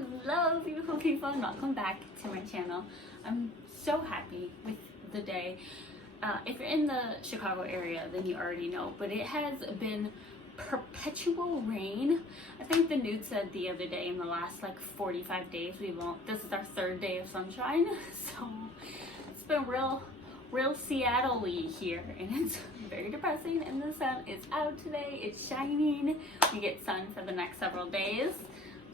Hello beautiful people and welcome back to my channel. I'm so happy with the day. If you're in the Chicago area, then you already know, but it has been perpetual rain. I think the news said the other day in the last like 45 days this is our third day of sunshine, so it's been real Seattle-y here, and it's very depressing. And the sun is out today, it's shining, we get sun for the next several days,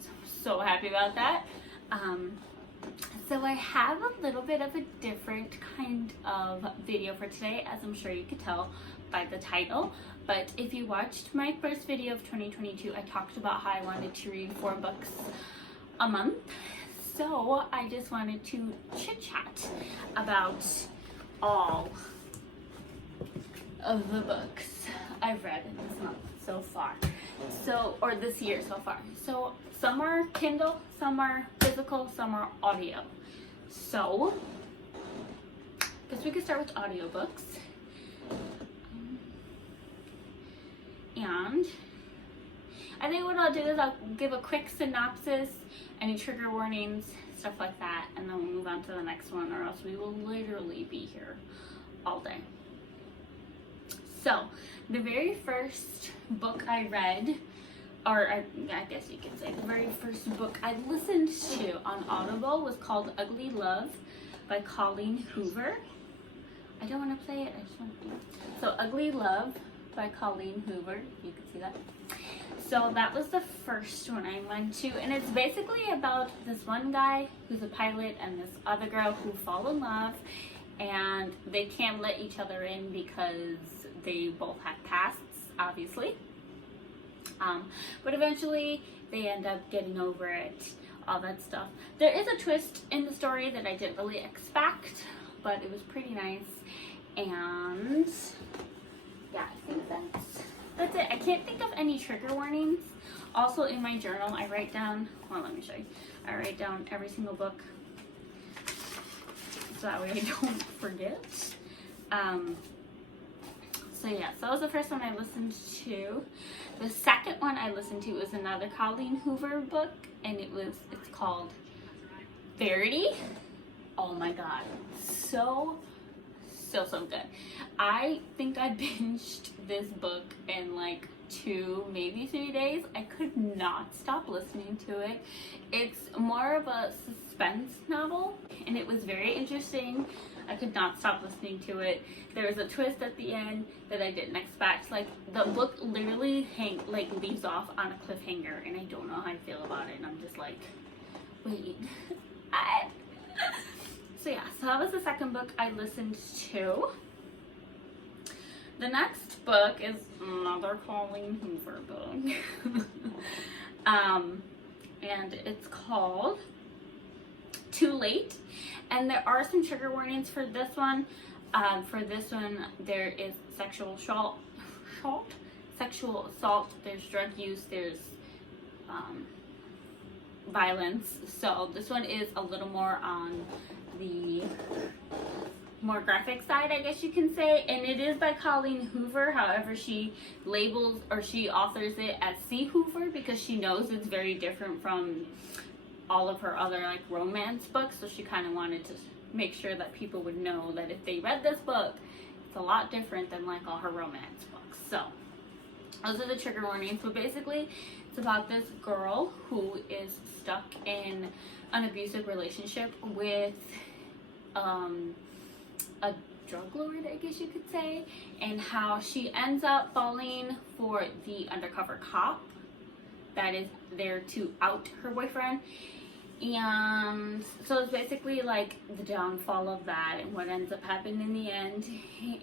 so I'm so happy about that. So I have a little bit of a different kind of video for today, as I'm sure you could tell by the title. But if you watched my first video of 2022, I talked about how I wanted to read 4 books a month. So I just wanted to chit chat about all of the books I've read this month so far. Or this year so far. So some are Kindle, some are physical, some are audio. So I guess we could start with audiobooks. And I think what I'll do is I'll give a quick synopsis, any trigger warnings, stuff like that, and then we'll move on to the next one, or else we will literally be here all day. So the very first book I read, or I guess you could say the very first book I listened to on Audible was called Ugly Love by Colleen Hoover. I don't want to play it, I just want to. So Ugly Love by Colleen Hoover, you can see that. So that was the first one I went to, and it's basically about this one guy who's a pilot and this other girl who fall in love, and they can't let each other in because they both have pasts, obviously. But eventually they end up getting over it, all that stuff. There is a twist in the story that I didn't really expect, but it was pretty nice. And yeah, I think that's it. I can't think of any trigger warnings. Also in my journal, I write down, well, let me show you. I write down every single book so that way I don't forget. So yeah, so that was the first one I listened to. The second one I listened to was another Colleen Hoover book, and it's called Verity. Oh my god, so good. I think I binged this book in like 2, maybe 3 days. I could not stop listening to it. It's more of a suspense novel, and it was very interesting. I could not stop listening to it. There was a twist at the end that I didn't expect. Like, the book literally leaves off on a cliffhanger, and I don't know how I feel about it, and I'm just like, wait. So yeah, so that was the second book I listened to. The next book is another Colleen Hoover book. And it's called Too Late. And there are some trigger warnings for this one. For this one, there is sexual assault, there's drug use, there's violence. So this one is a little more on the more graphic side, I guess you can say, and it is by Colleen Hoover. However, she authors it as C. Hoover because she knows it's very different from all of her other like romance books, so she kind of wanted to make sure that people would know that if they read this book, it's a lot different than like all her romance books. So those are the trigger warnings. So basically it's about this girl who is stuck in an abusive relationship with a drug lord, I guess you could say, and how she ends up falling for the undercover cop that is there to out her boyfriend. And so it's basically like the downfall of that and what ends up happening in the end.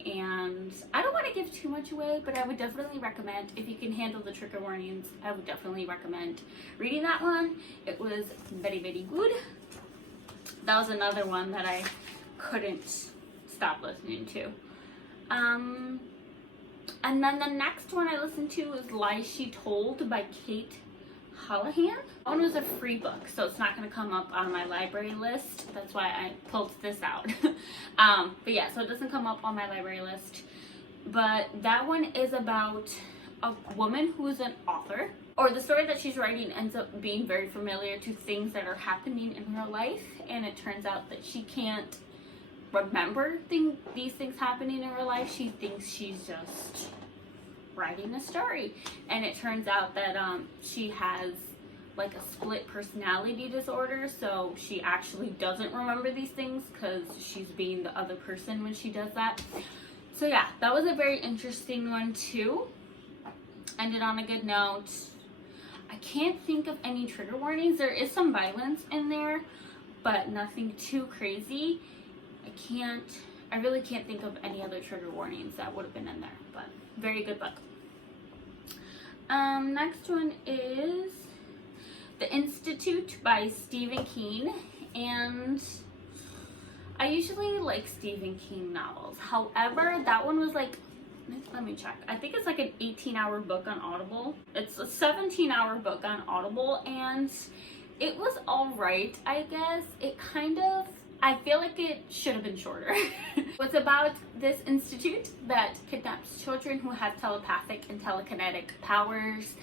And I don't want to give too much away, but I would definitely recommend, if you can handle the trigger warnings, I would definitely recommend reading that one. It was very, very good. That was another one that I couldn't stop listening to. And then the next one I listened to was Lies She Told by Kate Houlihan. That one was a free book, so it's not going to come up on my library list. That's why I pulled this out. But yeah, so it doesn't come up on my library list. But that one is about a woman who is an author, or the story that she's writing ends up being very familiar to things that are happening in real life, and it turns out that she can't remember these things happening in real life. She thinks she's just writing a story, and it turns out that she has like a split personality disorder, so she actually doesn't remember these things because she's being the other person when she does that. So yeah, that was a very interesting one too. Ended on a good note. I can't think of any trigger warnings. There is some violence in there, but nothing too crazy. I really can't think of any other trigger warnings that would have been in there, but very good book. Next one is The Institute by Stephen King, and I usually like Stephen King novels. However, that one was like, let me check. I think it's like an 18-hour book on Audible. It's a 17-hour book on Audible, and it was alright, I guess. I feel like it should have been shorter. It's about this institute that kidnaps children who have telepathic and telekinetic powers,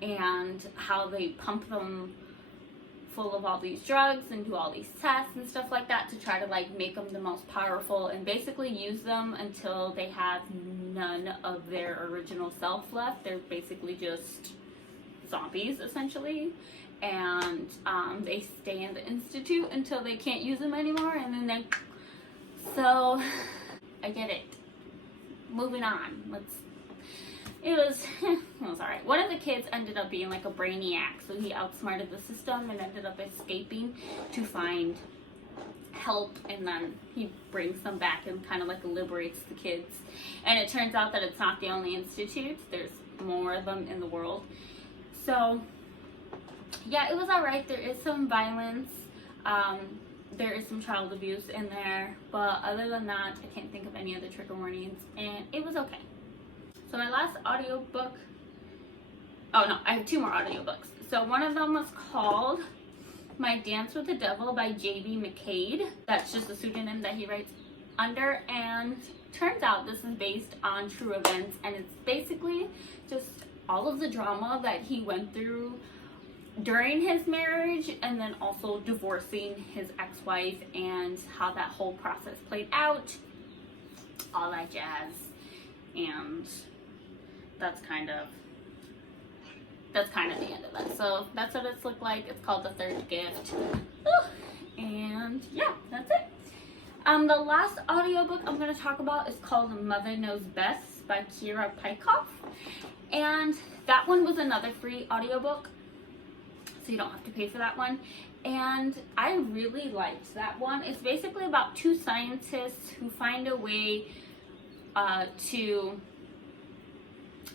and how they pump them full of all these drugs and do all these tests and stuff like that to try to like make them the most powerful, and basically use them until they have none of their original self left. They're basically just zombies essentially, and they stay in the institute until they can't use them anymore, and then so I get it. Moving on. It was alright. One of the kids ended up being like a brainiac, so he outsmarted the system and ended up escaping to find help, and then he brings them back and kind of like liberates the kids. And it turns out that it's not the only institute. There's more of them in the world. So yeah, it was alright. There is some violence. There is some child abuse in there, but other than that, I can't think of any other trigger warnings, and it was okay. So my last audiobook, oh no, I have two more audiobooks. So one of them was called My Dance with the Devil by Jb Mccaid. That's just a pseudonym that he writes under, and turns out this is based on true events, and it's basically just all of the drama that he went through during his marriage, and then also divorcing his ex-wife, and how that whole process played out, all that jazz. And that's kind of the end of it. So that's what it's looked like. It's called The Third Gift. And yeah, that's it. The last audiobook I'm going to talk about is called Mother Knows Best by Pikov. And that one was another free audiobook, so you don't have to pay for that one. And I really liked that one. It's basically about two scientists who find a way to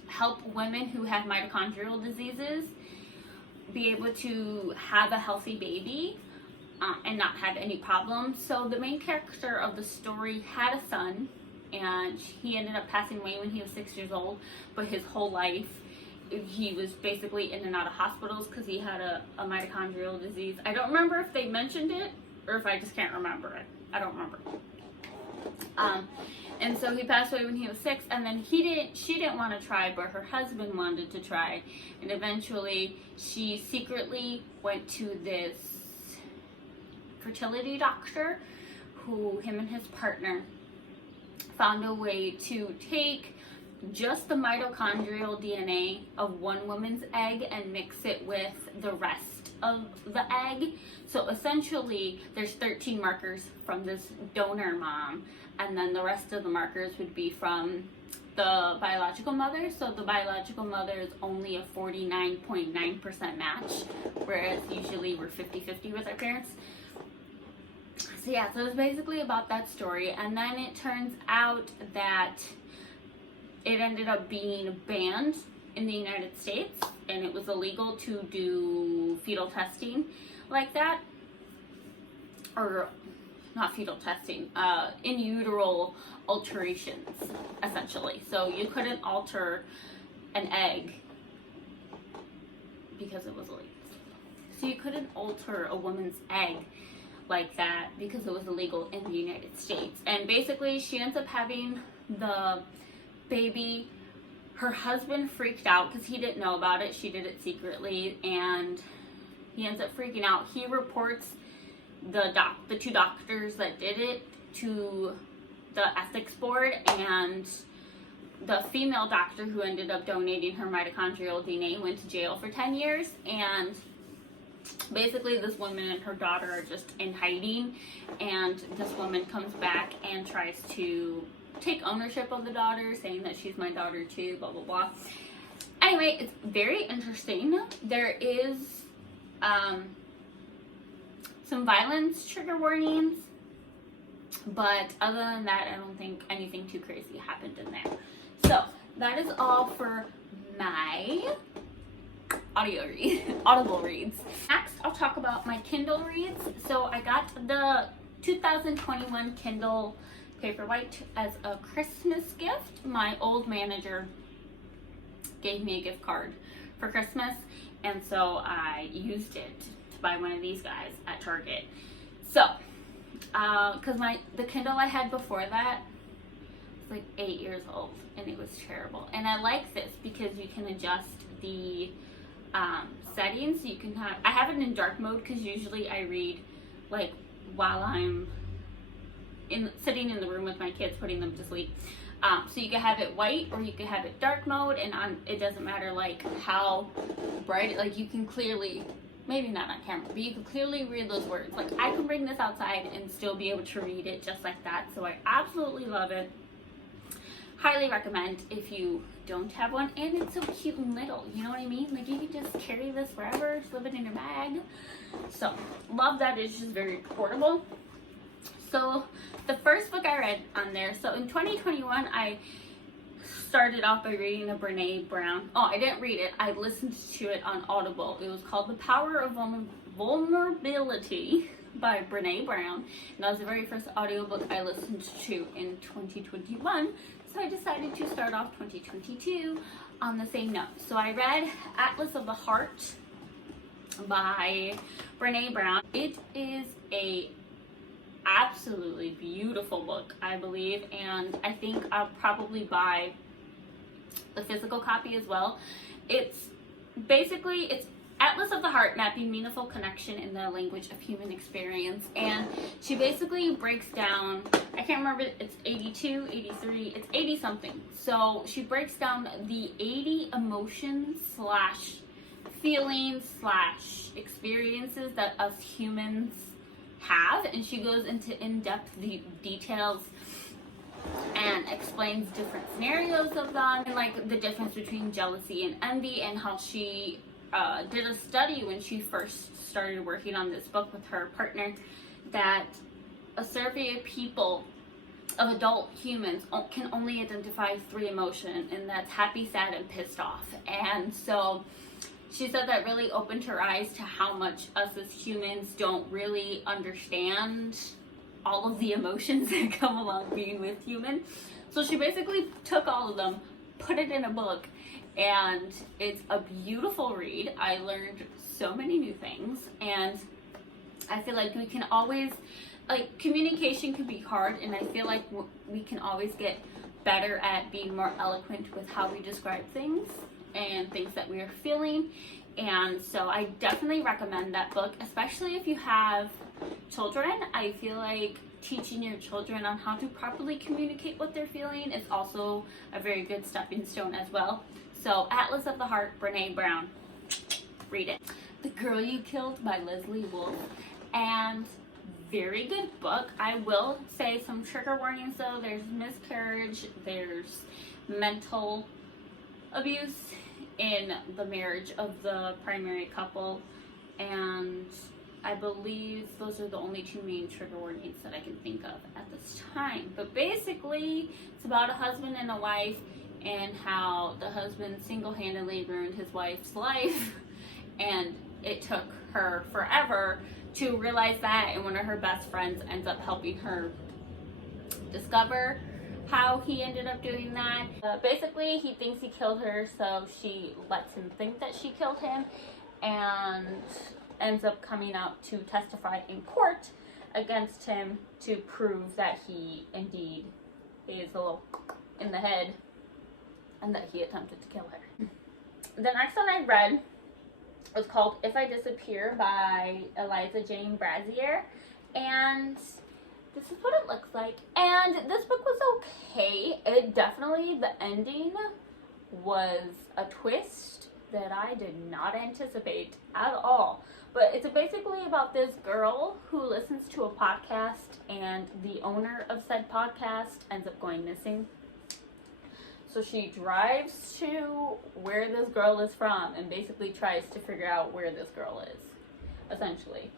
help women who have mitochondrial diseases be able to have a healthy baby and not have any problems. So the main character of the story had a son, and he ended up passing away when he was 6 years old, but his whole life he was basically in and out of hospitals because he had a mitochondrial disease. I don't remember if they mentioned it or if I just can't remember it. I don't remember. And so he passed away when he was 6, and then she didn't want to try, but her husband wanted to try, and eventually she secretly went to this fertility doctor who him and his partner found a way to take just the mitochondrial DNA of one woman's egg and mix it with the rest of the egg. So essentially there's 13 markers from this donor mom, and then the rest of the markers would be from the biological mother. So the biological mother is only a 49.9% match, whereas usually we're 50-50 with our parents. So yeah, so it's basically about that story. And then it turns out that it ended up being banned in the United States, and it was illegal to do fetal testing like that. Or not fetal testing, in utero alterations, essentially. So you couldn't alter an egg because it was illegal. So you couldn't alter a woman's egg like that because it was illegal in the United States. And basically she ends up having the baby her husband freaked out because he didn't know about it. She did it secretly, and he ends up freaking out. He reports the two doctors that did it to the ethics board, and the female doctor who ended up donating her mitochondrial DNA went to jail for 10 years. And basically this woman and her daughter are just in hiding, and this woman comes back and tries to take ownership of the daughter, saying that she's my daughter too, blah blah blah. Anyway, it's very interesting. There is some violence trigger warnings, but other than that, I don't think anything too crazy happened in there. So that is all for my audible reads. Next, I'll talk about my Kindle reads. So I got the 2021 Kindle Paperwhite as a Christmas gift. My old manager gave me a gift card for Christmas, and so I used it to buy one of these guys at Target. So, because the Kindle I had before that was like 8 years old, and it was terrible. And I like this because you can adjust the settings. You can I have it in dark mode because usually I read like while I'm sitting in the room with my kids, putting them to sleep. So you can have it white or you can have it dark mode, and it doesn't matter like how bright, like you can clearly, maybe not on camera, but you can clearly read those words. Like I can bring this outside and still be able to read it just like that. So I absolutely love it. Highly recommend if you don't have one, and it's so cute and little, you know what I mean? Like you can just carry this wherever, slip it in your bag. So love that. It's just very portable. So the first book I read on there, so in 2021 I started off by reading a Brene Brown. Oh, I didn't read it, I listened to it on Audible. It was called The Power of Vulnerability by Brene Brown, and that was the very first audiobook I listened to in 2021. So I decided to start off 2022 on the same note. So I read Atlas of the Heart by Brene Brown. It is a absolutely beautiful book, I believe, and I think I'll probably buy the physical copy as well. It's Atlas of the Heart, mapping meaningful connection in the language of human experience. And she basically breaks down, I can't remember, it's 82, 83, it's 80 something. So she breaks down the 80 emotions slash feelings slash experiences that us humans have, and she goes into in-depth details and explains different scenarios of them, and like the difference between jealousy and envy, and how she did a study when she first started working on this book with her partner, that a survey of people, of adult humans, can only identify 3 emotions, and that's happy, sad, and pissed off. And so she said that really opened her eyes to how much us as humans don't really understand all of the emotions that come along being with human. So she basically took all of them, put it in a book, and it's a beautiful read. I learned so many new things, and I feel like we can always, like, communication can be hard, and I feel like we can always get better at being more eloquent with how we describe things and things that we are feeling. And so I definitely recommend that book, especially if you have children. I feel like teaching your children on how to properly communicate what they're feeling is also a very good stepping stone as well. So Atlas of the Heart, Brene Brown, read it. The Girl You Killed by Leslie Wolfe, and very good book. I will say some trigger warnings though. There's miscarriage, there's mental abuse in the marriage of the primary couple, and I believe those are the only 2 main trigger warnings that I can think of at this time. But basically it's about a husband and a wife, and how the husband single-handedly ruined his wife's life, and it took her forever to realize that, and one of her best friends ends up helping her discover how he ended up doing that. Basically, he thinks he killed her, so she lets him think that she killed him, and ends up coming out to testify in court against him to prove that he indeed is a little in the head and that he attempted to kill her. The next one I read was called If I Disappear by Eliza Jane Brazier, and this is what it looks like. And this book was okay. It definitely, the ending was a twist that I did not anticipate at all. But it's basically about this girl who listens to a podcast, and the owner of said podcast ends up going missing. So she drives to where this girl is from and basically tries to figure out where this girl is, essentially.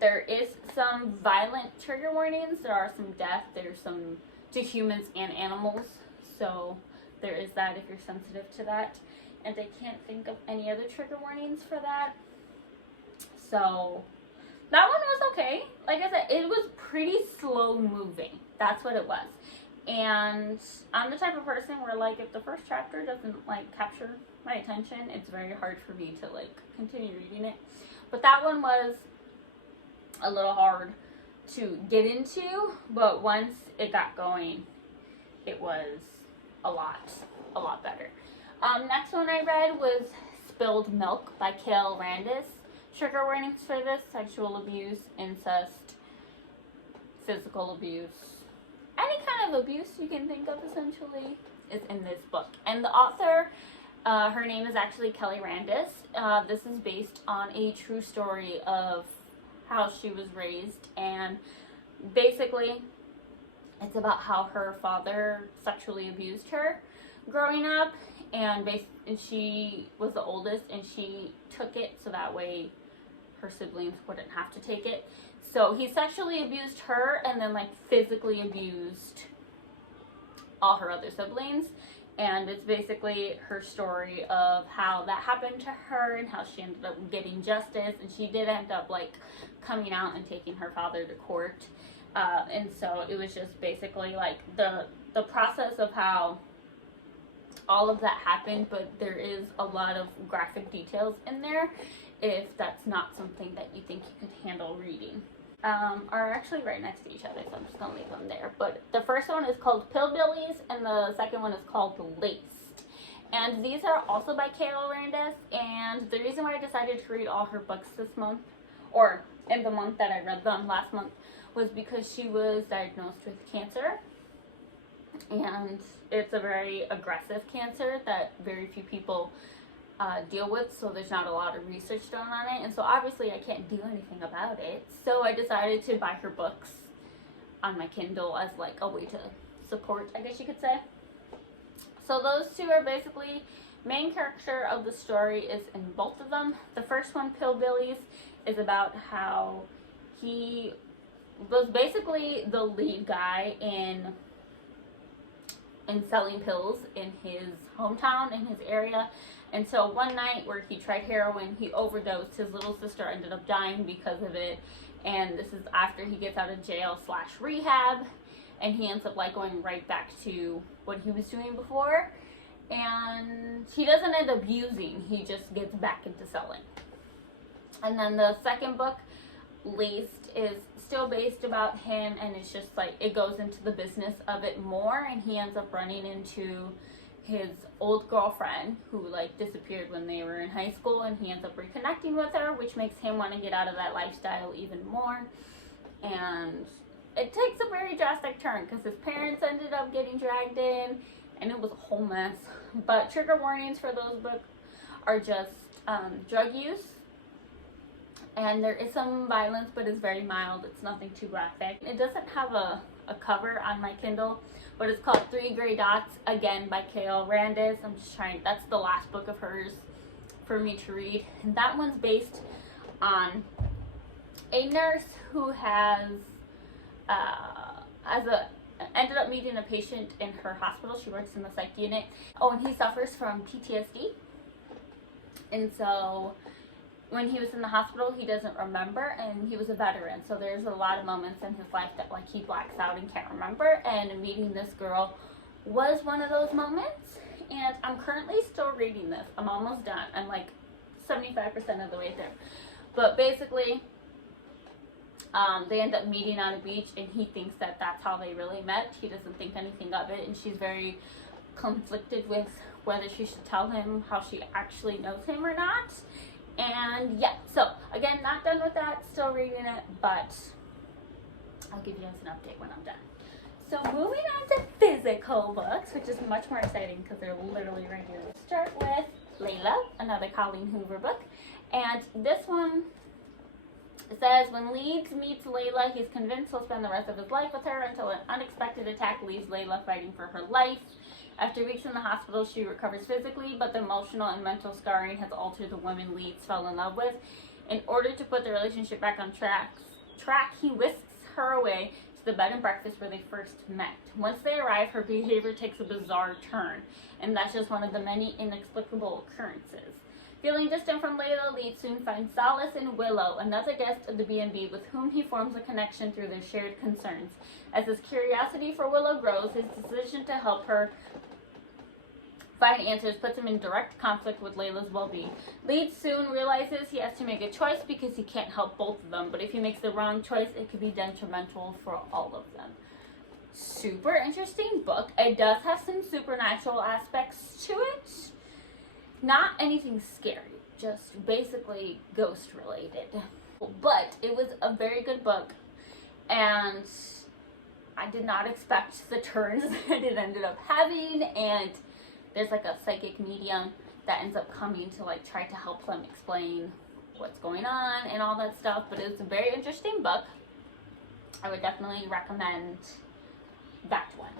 There is some violent trigger warnings. There are some death. There's some to humans and animals. So there is that if you're sensitive to that. And I can't think of any other trigger warnings for that. So that one was okay. Like I said, it was pretty slow moving. That's what it was. And I'm the type of person where, like, if the first chapter doesn't, like, capture my attention, it's very hard for me to, like, continue reading it. But that one was a little hard to get into, but once it got going, it was a lot better. Next one I read was Spilled Milk by Kale, Randis. Trigger warnings for this: sexual abuse, incest, physical abuse, any kind of abuse you can think of, essentially, is in this book. And the author, her name is actually Kelly Randis. This is based on a true story of how she was raised, and basically it's about how her father sexually abused her growing up, and she was the oldest, and she took it so that way her siblings wouldn't have to take it. So he sexually abused her and then, like, physically abused all her other siblings. And it's basically her story of how that happened to her and how she ended up getting justice. And she did end up, like, coming out and taking her father to court. And so it was just basically, like, the process of how all of that happened. But there is a lot of graphic details in there if that's not something that you think you could handle reading. Are actually right next to each other, so I'm just gonna leave them there. But the first one is called Pillbillies, and the second one is called Laced. And these are also by Kale Randis, and the reason why I decided to read all her books this month, or in the month that I read them last month, was because she was diagnosed with cancer. And it's a very aggressive cancer that very few people deal with, so there's not a lot of research done on it, and so obviously I can't do anything about it. So I decided to buy her books on my Kindle as, like, a way to support, I guess you could say. So those two are basically, main character of the story is in both of them. The first one, Pillbillies, is about how he was basically the lead guy in selling pills in his hometown, in his area. And so one night where he tried heroin, he overdosed. His little sister ended up dying because of it. And this is after he gets out of jail / rehab. And he ends up, like, going right back to what he was doing before. And he doesn't end up using, he just gets back into selling. And then the second book, Laced, is still based about him, and it's just, like, it goes into the business of it more. And he ends up running into his old girlfriend who, like, disappeared when they were in high school, and he ends up reconnecting with her, which makes him want to get out of that lifestyle even more. And it takes a very drastic turn because his parents ended up getting dragged in, and it was a whole mess. But trigger warnings for those books are just drug use, and there is some violence, but it's very mild. It's nothing too graphic. It doesn't have a cover on my Kindle, but it's called 3 Gray Dots, again by Kale Randis. I'm just trying, that's the last book of hers for me to read. And that one's based on a nurse who has ended up meeting a patient in her hospital. She works in the psych unit. Oh, and he suffers from PTSD. And so when he was in the hospital, he doesn't remember, and he was a veteran, so there's a lot of moments in his life that, like, he blacks out and can't remember, and meeting this girl was one of those moments. And I'm currently still reading this. I'm almost done. I'm, like, 75% of the way through. But basically, they end up meeting on a beach, and he thinks that that's how they really met. He doesn't think anything of it, and she's very conflicted with whether she should tell him how she actually knows him or not. And yeah, so again, not done with that, still reading it, but I'll give you guys an update when I'm done. So moving on to physical books, which is much more exciting because they're literally right here. We'll start with Layla, another Colleen Hoover book. And this one says, when Leeds meets Layla, he's convinced he'll spend the rest of his life with her until an unexpected attack leaves Layla fighting for her life. After weeks in the hospital, she recovers physically, but the emotional and mental scarring has altered the woman Leeds fell in love with. In order to put the relationship back on track, he whisks her away to the bed and breakfast where they first met. Once they arrive, her behavior takes a bizarre turn, and that's just one of the many inexplicable occurrences. Feeling distant from Layla, Leeds soon finds solace in Willow, another guest of the B&B with whom he forms a connection through their shared concerns. As his curiosity for Willow grows, his decision to help her find answers puts him in direct conflict with Layla's well-being. Leeds soon realizes he has to make a choice because he can't help both of them, but if he makes the wrong choice, it could be detrimental for all of them. Super interesting book. It does have some supernatural aspects to it. Not anything scary, just basically ghost related. But it was a very good book, and I did not expect the turns that it ended up having, and there's like a psychic medium that ends up coming to like try to help them explain what's going on and all that stuff. But it's a very interesting book. I would definitely recommend that one.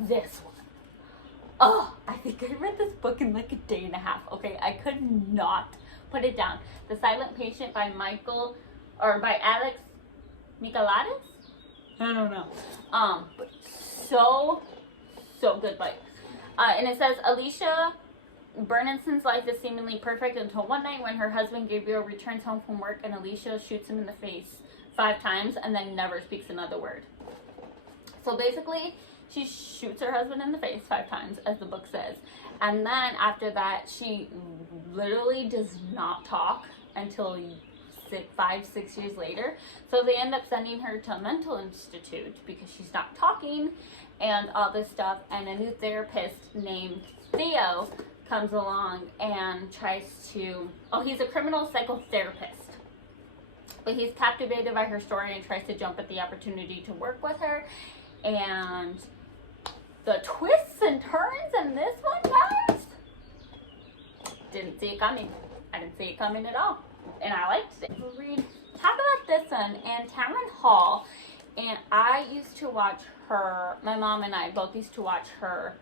This one. Oh, I think I read this book in like a day and a half. Okay, I could not put it down. The Silent Patient by Alex Michaelides? I don't know. But so good book. And it says, Alicia Bernenson's life is seemingly perfect until one night when her husband Gabriel returns home from work and Alicia shoots him in the face 5 times and then never speaks another word. So basically, she shoots her husband in the face 5 times, as the book says. And then after that, she literally does not talk until 5-6 years later. So they end up sending her to a mental institute because she's not talking and all this stuff. And a new therapist named Theo comes along and tries to... Oh, he's a criminal psychotherapist. But he's captivated by her story and tries to jump at the opportunity to work with her. And the twists and turns in this one, guys, didn't see it coming. I didn't see it coming at all, and I liked it. We'll talk about this one, and Tamron Hall, and I used to watch her, my mom and I both used to watch her,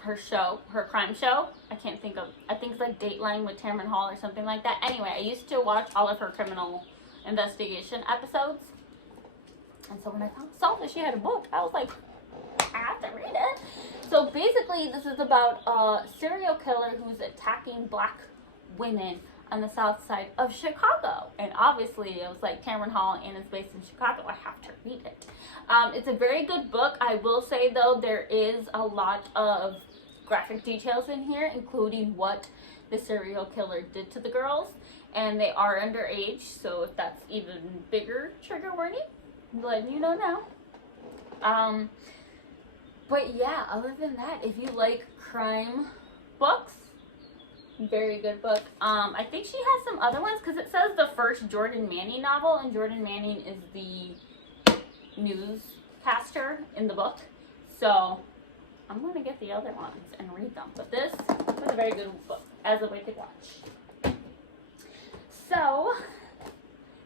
her show, her crime show. I think it's like Dateline with Tamron Hall or something like that. Anyway, I used to watch all of her criminal investigation episodes. And so when I saw that she had a book, I was like, I have to read it. So basically, this is about a serial killer who's attacking black women on the south side of Chicago. And obviously, it was like Tamron Hall and it's based in Chicago. I have to read it. It's a very good book. I will say, though, there is a lot of graphic details in here, including what the serial killer did to the girls. And they are underage, so if that's even bigger trigger warning, letting you know now. But yeah, other than that, if you like crime books, very good book. I think she has some other ones because it says the first Jordan Manning novel, and Jordan Manning is the newscaster in the book. So I'm going to get the other ones and read them. But this was a very good book as a way to watch. So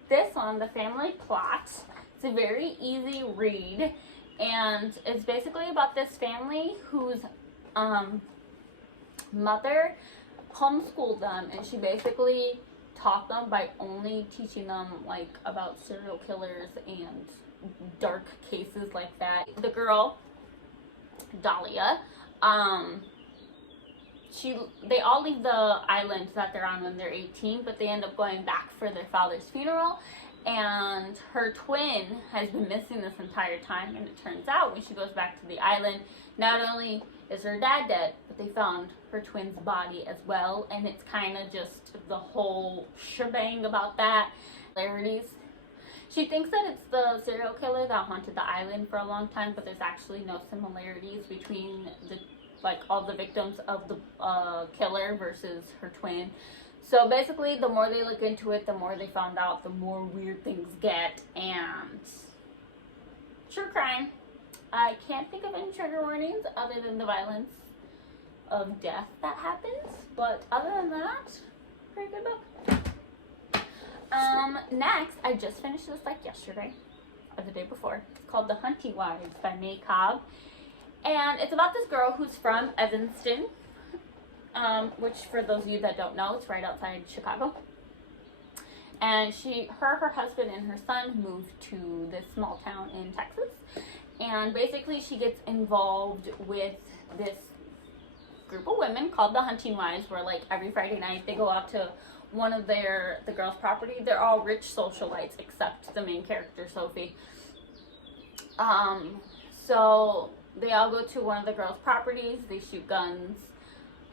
this one, The Family Plot. It's a very easy read, and it's basically about this family whose mother homeschooled them, and she basically taught them by only teaching them like about serial killers and dark cases like that. The girl, Dahlia, they all leave the island that they're on when they're 18, but they end up going back for their father's funeral. And her twin has been missing this entire time, and it turns out when she goes back to the island, not only is her dad dead, but they found her twin's body as well, and it's kind of just the whole shebang about that. Hilarities. She thinks that it's the serial killer that haunted the island for a long time, but there's actually no similarities between the all the victims of the killer versus her twin. So basically, the more they look into it, the more they found out, the more weird things get. And true crime. I can't think of any trigger warnings other than the violence of death that happens. But other than that, pretty good book. Next, I just finished this like yesterday or the day before. It's called The Hunting Wives by Pikov. And it's about this girl who's from Evanston, which for those of you that don't know, it's right outside Chicago. And her husband and her son moved to this small town in Texas. And basically she gets involved with this group of women called the Hunting Wives, where like every Friday night they go out to one of the girls' property. They're all rich socialites except the main character, Sophie. So they all go to one of the girls' properties, they shoot guns,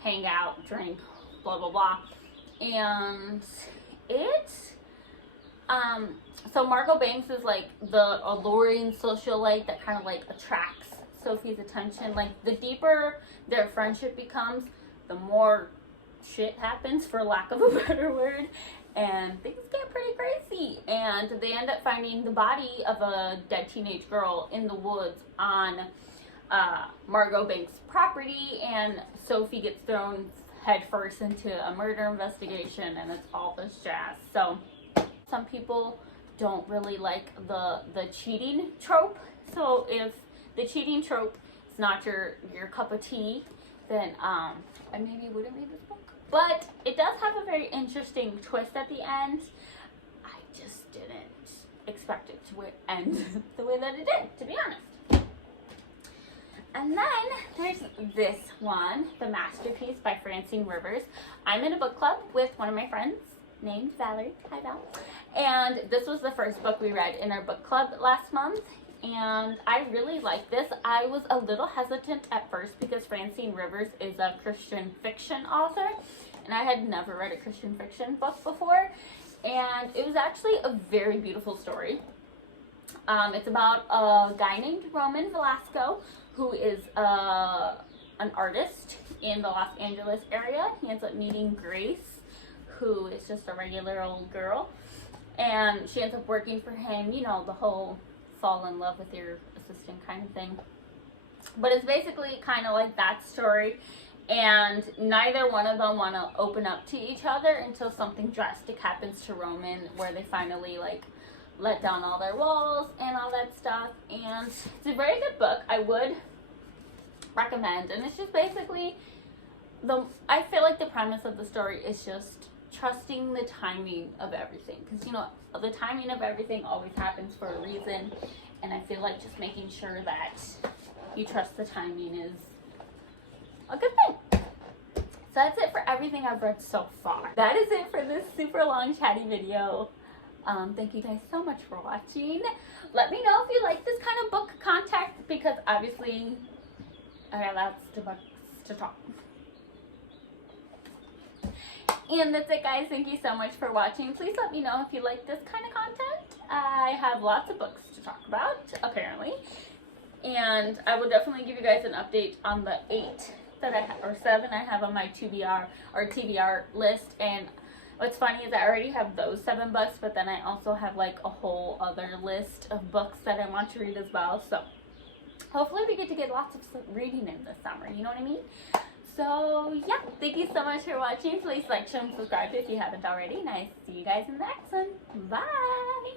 hang out, drink, blah blah blah. And so Margot Banks is like the alluring socialite that kind of like attracts Sophie's attention. Like the deeper their friendship becomes, the more shit happens, for lack of a better word, and things get pretty crazy. And they end up finding the body of a dead teenage girl in the woods on Margot Banks' property, and Sophie gets thrown headfirst into a murder investigation, and it's all this jazz. So some people don't really like the cheating trope. So if the cheating trope is not your cup of tea, then I maybe wouldn't read this book. But it does have a very interesting twist at the end. I just didn't expect it to end the way that it did, to be honest. And then there's this one, The Masterpiece by Francine Rivers. I'm in a book club with one of my friends named Valerie. Hi, Val. And this was the first book we read in our book club last month. And I really like this. I was a little hesitant at first because Francine Rivers is a Christian fiction author, and I had never read a Christian fiction book before. And it was actually a very beautiful story. It's about a guy named Roman Velasco, who is an artist in the Los Angeles area. He ends up meeting Grace, who is just a regular old girl. And she ends up working for him, you know, the whole fall in love with your assistant kind of thing. But it's basically kind of like that story. And neither one of them want to open up to each other until something drastic happens to Roman, where they finally like let down all their walls and all that stuff. And it's a very good book. I would recommend. And it's just basically I feel like the premise of the story is just trusting the timing of everything, because you know the timing of everything always happens for a reason, and I feel like just making sure that you trust the timing is a good thing. So that's it for everything I've read so far. That is it for this super long chatty video. Thank you guys so much for watching. Let me know if you like this kind of book content, because obviously I got lots of books to talk. And that's it, guys. Thank you so much for watching. Please let me know if you like this kind of content. I have lots of books to talk about, apparently. And I will definitely give you guys an update on the 8 that or 7 I have on my TBR or TBR list. And what's funny is I already have those 7 books, but then I also have like a whole other list of books that I want to read as well. So hopefully we get to get lots of reading in this summer, you know what I mean? So yeah, thank you so much for watching. Please like, share, and subscribe if you haven't already. And I see you guys in the next one. Bye!